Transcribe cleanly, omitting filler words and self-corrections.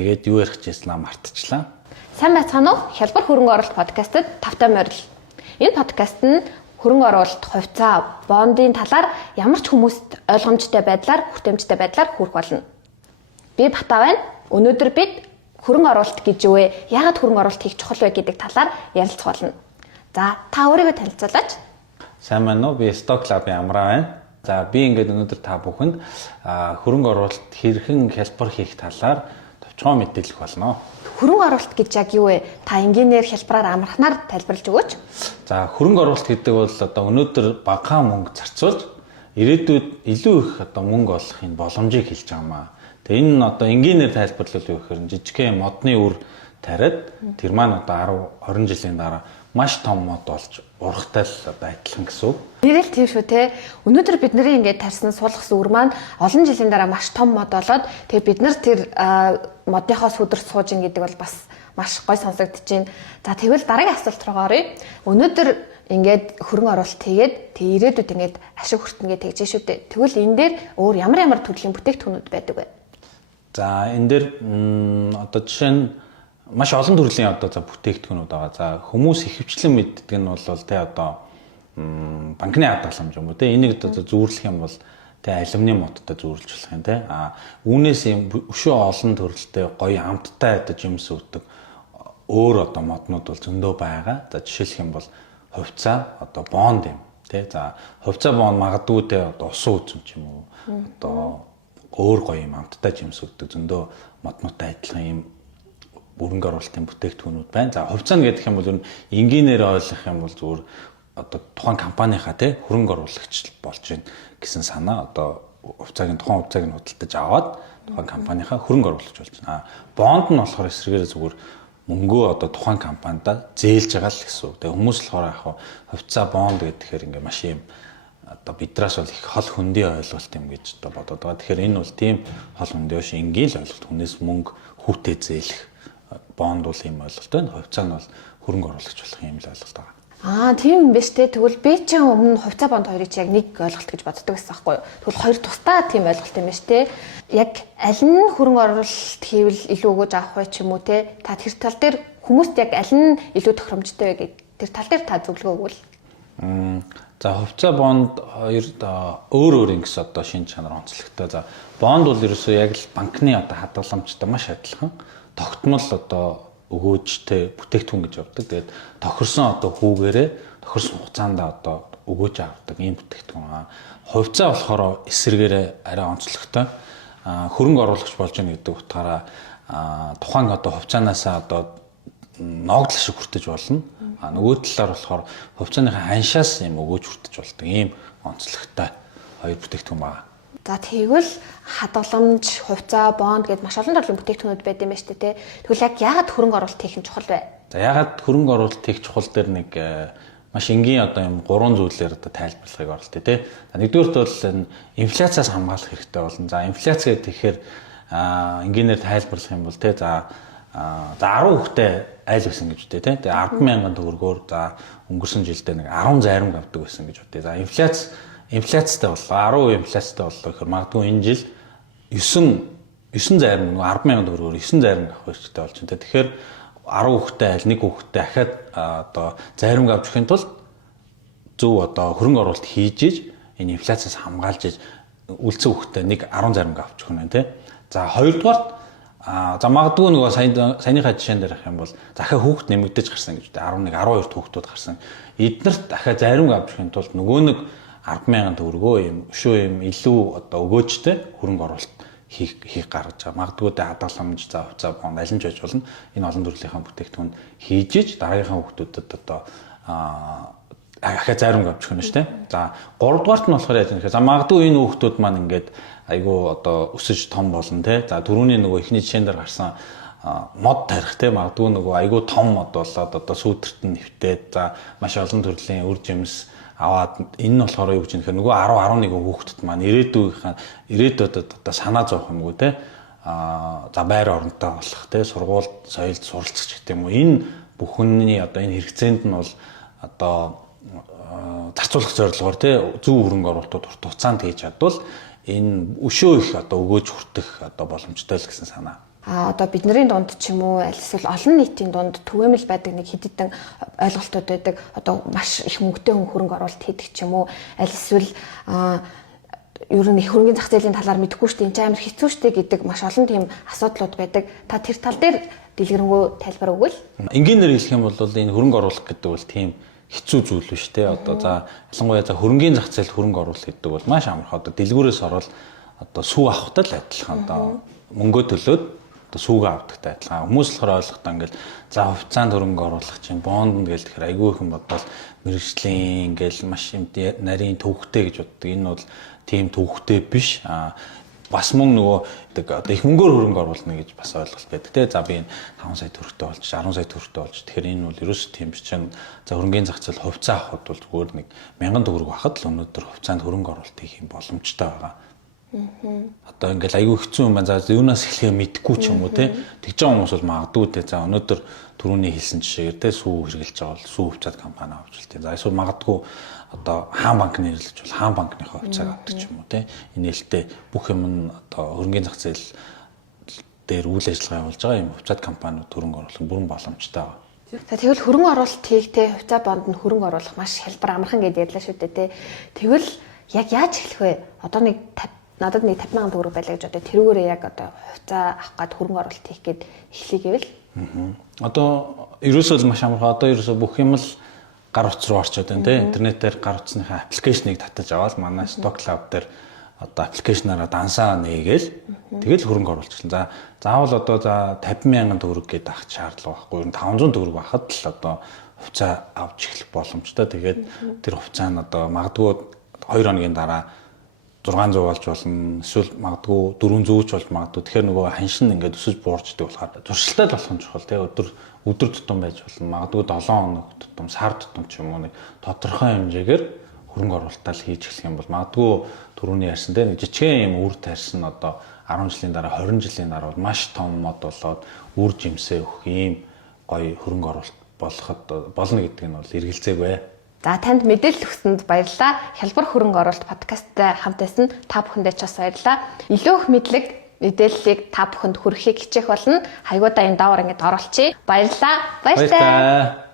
тэгээд юу ярих гэжсэн мартчихлаа. Сайн байцгаана уу? Хялбар хөрөнгө оруулалт подкастт тавтай морил. Энэ подкаст нь хөрөнгө оруулалт, хувьцаа, бондын талаар ямар ч хүмүүст ойлгомжтой байдлаар, хүртээмжтэй байдлаар хүрэх болно. Би Бата байна. Өнөөдөр бид хөрөнгө оруулалт гэж юу вэ? Яагаад хөрөнгө оруулалт хийх чухал вэ гэдэг талаар ярилцах болно. За, та өөрийгөө танилцуулаач. Сайн байна уу? Би Stock Club-ийн Амраа байна. За, би ингээд өнөөдөр та бүхэнд хөрөнгө оруулалт хэрхэн хялбар хийх талаар товчхон мэдээлэх болно. Хөрөнгө оруулалт гэж яг юу вэ? Та энгийнээр хялбараар амархнаар тайлбарлаж өгөөч. За, хөрөнгө оруулалт гэдэг бол одоо өнөөдөр бага мөнгө зарцуулж ирээдүйд илүү их одоо мөнгө олохын боломжийг хэлж байгаа маа. Тэгээ энэ нь одоо энгийнээр тайлбарлал юу гэхээр жижигхэн модны үр тариад тэр маань одоо 10 20 жилийн дараа маш том мод болж урахтай л одоо адилхан гэсэн үг. Нэрэл тийм шүү те. Өнөөдөр бидний ингээд тарьсан суулгасан үр маань олон жилийн дараа маш том мод болоод тэгээ бид нар тэр модынхоо сүдэрт сууж ин гэдэг бол бас маш гой сонсогдож байна. За тэгвэл дараагийн асуулт руу оръё. Өнөөдөр ингээд хөрөнгө оруулалт хийгээд тэг ирээдүйд ингээд ашиг хүртэнгээ тэгж шүү дээ. Тэгвэл энэ дээр өөр ямар төрлийн бүтээгдэхүүнүүд байдаг вэ? За энэ дээр одоо жишээ нь маш олон төрлийн одоо за бүтээгдэхүүнүүд байгаа. За хүмүүс ихэвчлэн мэддэг нь бол тэ одоо банкны хадгаламж юм уу тэ энийг одоо зүүрлэх юм бол тэ алюминий модтой зүүрлж болох юм тэ. Үүнээс юм өшөө олон төрөлтэй гоё амттай одоо жимс өгдөг өөр одоо моднууд бол зөндөө байгаа. За жишээлх юм бол хувьцаа одоо бонд юм тэ. За хувьцаа бонд магадгүй тэ одоо усан үзэм ч юм уу одоо өөр гоё юм амттай жимс өгдөг зөндөө моднуудтай адилхан юм хөрөнгө оруулалтын бүтээгдэхүүнүүд байна. За хувьцаа нь гэдэг юм бол энгийнээр ойлгох юм бол зүгээр одоо тухайн компанийнхаа тий хөрөнгө оруулагч болж байна гэсэн санаа одоо тухайн хувьцааг нь худалдаж аваад тухайн компанийнхаа хөрөнгө оруулагч болж байна. Бонд нь болохоор эсрэгээр зүгээр мөнгөө одоо тухайн компанидаа зээлж байгаа л гэсэн үг. Тэгээ хүмүүс болохоор яг хувьцаа бонд гэхээр ингээ маш юм одоо бидраас бол их хол хөндийн ойлголт юм гэж одоо бодоод байгаа. Тэгэхээр энэ бол тийм хол хөндөө биш энгийн л ойлголт. Хүнээс мөнгө хүүтээ зээлэх бонд бол юм ойлголт байна. Хувьцаа нь бол хөрөнгө оруулагч болох юм л ойлголт байгаа. Тийм биш те. Тэгвэл би ч өмнө хувьцаа бонд хоёрыг чи яг нэг ойлголт гэж боддог байсан байхгүй юу? Тэгвэл хоёр тусдаа тийм ойлголт юм биш те. Яг аль нь хөрөнгө оруулалт хийвэл илүү өгөөж авах вэ ч юм уу те. Та тэр тал дээр хүмүүст яг аль нь илүү тохиромжтой вэ гэдэг тэр тал дээр та зөвлөгөө өгвөл. За хувьцаа бонд хоёр өөр ингэс одоо шинж чанар онцлогтой. За бонд бол ерөөсөө яг л банкны одоо хадгаламжтай маш адилхан. Тогтмол одоо өгөөжтэй бүтээгдэхүүн гэж явдаг. Тэгээд тохирсон одоо хүүгээрээ тохирсон хугацаанд одоо өгөөж авдаг ийм бүтээгдэхүүн. Хувьцаа болохоор эсэргээрээ арай онцлогтой. Хөрөнгө оруулагч болж байгаа гэдэг утгаараа тухайн одоо хувьцаанаасаа одоо ногдол шиг хүртэж болно. Нөгөө талаар болохоор хувьцааныхаа ханшаас юм өгөөж хүртэж болдог ийм онцлогтой хоёр бүтээгдэхүүн байна. За тэгвэл хадгаламж, хувьцаа, бонд гэдээ маш олон төрлийн бүтээгдэхүүнүүд байд юм байна шүү дээ. Тэгвэл яг яагаад хөрөнгө оруулалт хийх нь чухал вэ? За яагаад хөрөнгө оруулалт хийх чухал дээр нэг маш энгийн одоо юм гурван зүйлээр одоо тайлбарлахыг оролдъё тий. Нэгдүгээрт бол инфляциас хамгаалах хэрэгтэй болно. За инфляц гэхээр энгийнээр тайлбарлах юм бол тий за 10 хүүхдээ айл байсан гэж үтэй тий. Тэгээ 10,000 төгрөгөөр за өнгөрсөн жилдээ нэг 10 зарим авдаг байсан гэж үтэй. За инфляцтай боллоо. 10% инфляцтай боллоо гэхээр магадгүй энэ жил 9 зарим 10,000 төгрөгөөр 9 зарим авах хэрэгтэй болж байна. Тэгэхээр 10 хүүхдээ айл нэг хүүхдээ дахиад одоо зарим авч өгөхийн тулд зөв одоо хөрөнгө оруулалт хийж иж энэ инфляциас хамгаалж иж үлцэн хүүхдээ нэг 10 зарим авч өгөх нь тий. За хоёрдугаар за магадгүй нөгөө саяныхаа жишээн дээр авах юм бол захаа хүүхд нэмэгдэж гарсан гэж үү 11 12 хүүхдүүд гарсан. Эднэрт дахиад зарим авч өгөхийн тулд нөгөө нэг 10,000 төгрөгөө юм өшөө юм илүү одоо өгөөжтэй хөрөнгө оруулалт хийх гаргаж байгаа. Магадгүй хадгаламж за хувьцаа бонд аль нь ч байж болно. Энэ олон төрлийн бүтээгдэхүүн хийж иж дараагийнхаа хүүхдүүдэд одоо ахаа зарим авч өгнө шүү дээ. За 3 дугаарт нь болохоор яаж юм гэхээр за магадгүй энэ хүүхдүүд маань ингээд айгүй одоо өсөж том болно те. За түрүүний нөгөө ихний жишээн дээр гарсан мод тарих те магадгүй нөгөө айгүй том мод болоод одоо сүйдэрт нь нэвтээд за маш олон төрлийн үр жимс аваад энэ нь болохоор юу гэж юм гэхээр нөгөө 10 11 хүүхдэд маань ирээдүйд одоо санаа зовх юмгүй те за байр оронтой болох те сургуульд соёлд суралцах гэх юм уу энэ бүхний одоо энэ хэрэгцээнд нь бол одоо зарцуулах зорилгоор те зөв хөрөнгө оруулалтууд урт хугацаанд хийж чадвал энэ өшөө их одоо өгөөж хүртэх одоо боломжтой л гэсэн санаа одоо бидний дунд ч юм уу аль эсвэл олон нийтийн дунд түгээмэл байдаг нэг хэд хэдэн ойлголтууд байдаг. Одоо маш их мөнгөтэй хүн хөрөнгө оруулалт хийдэг ч юм уу аль эсвэл ер нь их хөрөнгөний зах зээлийн талаар мэдэхгүй шүү дээ. Энд амар хэцүү шүү дээ гэдэг маш олон тийм асуудлууд байдаг. Та тэр тал дээр дэлгэрэнгүй тайлбар өгвөл. Энгийнээр хэлэх юм бол энэ хөрөнгө оруулах гэдэг бол тийм хэцүү зүйл биш те. Одоо за ялангуяа за хөрөнгөний зах зээлд хөрөнгө оруулах гэдэг бол маш амархан. Одоо дэлгүүрээс орол одоо сүү авахтай л адилхан. Одоо мөнгөө төлөөд одоо сүүгээ авдагтай адилхан. Хүмүүс болохоор ойлгохтаа ингээл за хувьцаанд хөрөнгө оруулах чинь бонд гэл тэгэхээр айгүй их юм бодвол мэрэгжлийн ингээл маш юм нарийн төвхтэй гэж боддог. Энэ бол тийм төвхтэй биш. Бас мөн нөгөө одоо их мөнгөөр хөрөнгө оруулна гэж бас ойлголт байдаг те. За би энэ 5 сая төгрөгтэй болж 10 сая төгрөгтэй болж тэгэхээр энэ бол ерөөсөө тийм биш чинь. За хөрөнгөний зах зээл хувьцаа авахд бол зүгээр нэг 1000 төгрөг байхад л өнөөдөр хувьцаанд хөрөнгө оруулалт хийх юм боломжтой байгаа. Одоо ингээл айгүй хэцүү юм байна. За юунаас эхлэхээ мэдэхгүй ч юм уу те. Тэгж байгаа хүмүүс бол магадгүй те. За өнөөдөр түрүүний хэлсэн жишээгээр те сүү хэрэгжилж байгаа бол сүү хувьцаат компани авч л те. За эсвэл магадгүй одоо хаан банкны нэрлэж бол хаан банкныхаа хувьцааг авдаг ч юм уу те. Энэ нээлттэй бүх юм нь одоо хөрөнгөний зах зээл дээр үйл ажиллагаа явуулж байгаа юм хувьцаат компаниуд хөрөнгө оруулах бүрэн боломжтой байгаа. За тэгвэл хөрөнгө оруулалт хийх те хувьцаа бонд нь хөрөнгө оруулах маш хялбар амархан гэдээ ярьлаа шүү дээ те. Тэгвэл яг яаж эхлэх вэ? Одоо нэг надад нэг 50,000 төгрөг байлаа гэж одоо тэрүүгээрээ яг одоо хувьцаа авах гад хөрөнгө оруулалт хийх гээд эхлэе гэвэл. Одоо ерөөсөө маш амархан. Одоо ерөөсөө бүх юм л гар утас руу орчод байна те. Интернетээр гар утасныхаа аппликейшнийг татаж аваад манай Stock Cloud дээр одоо аппликейшнаараа дансаа нээгээл тэгэл хөрөнгө оруулчихсан. За заавал одоо за 50,000 төгрөг гээд авах шаардлага байхгүй. Ер нь 500 төгрөг байхад л одоо хувьцаа авч эхлэх боломжтой. Тэгээд тэр хувьцаа нь одоо магадгүй 2 хоногийн дараа 600 болж болно. Эсвэл магадгүй 400 ч болж магадгүй. Тэгэхээр нөгөө ханшин ингээд өсөж буурчдаг болохоор зуршилтай л болох нь чухал те. Өдөр тутам байж болно. Магадгүй 7 хоног тутам, сар тутам ч юм уу нэг тодорхой хэмжээгээр хөрөнгө оруулалтаа л хийж эхлэх юм бол магадгүй түрүүний ярьсан те нэг жижигхэн юм үр тарьсан одоо 10 жилийн дараа 20 жилийн дараа маш том мод болоод үр жимсээ өгөх ийм гоё хөрөнгө оруулалт болоход болно гэдэг нь бол эргэлзээгүй. За танд мэдээлэл өгсөнд баярлалаа. Хялбар хөрөнгө оруулалт подкасттай хамт байсан та бүхэндээ ч бас баярлалаа. Илүү их мэдлэг, мэдээллийг та бүхэнд хүргэхийг хичээх болно. Хайгуудаа энэ даавар ингэж оруулчихъя. Баярлалаа. Баяртай.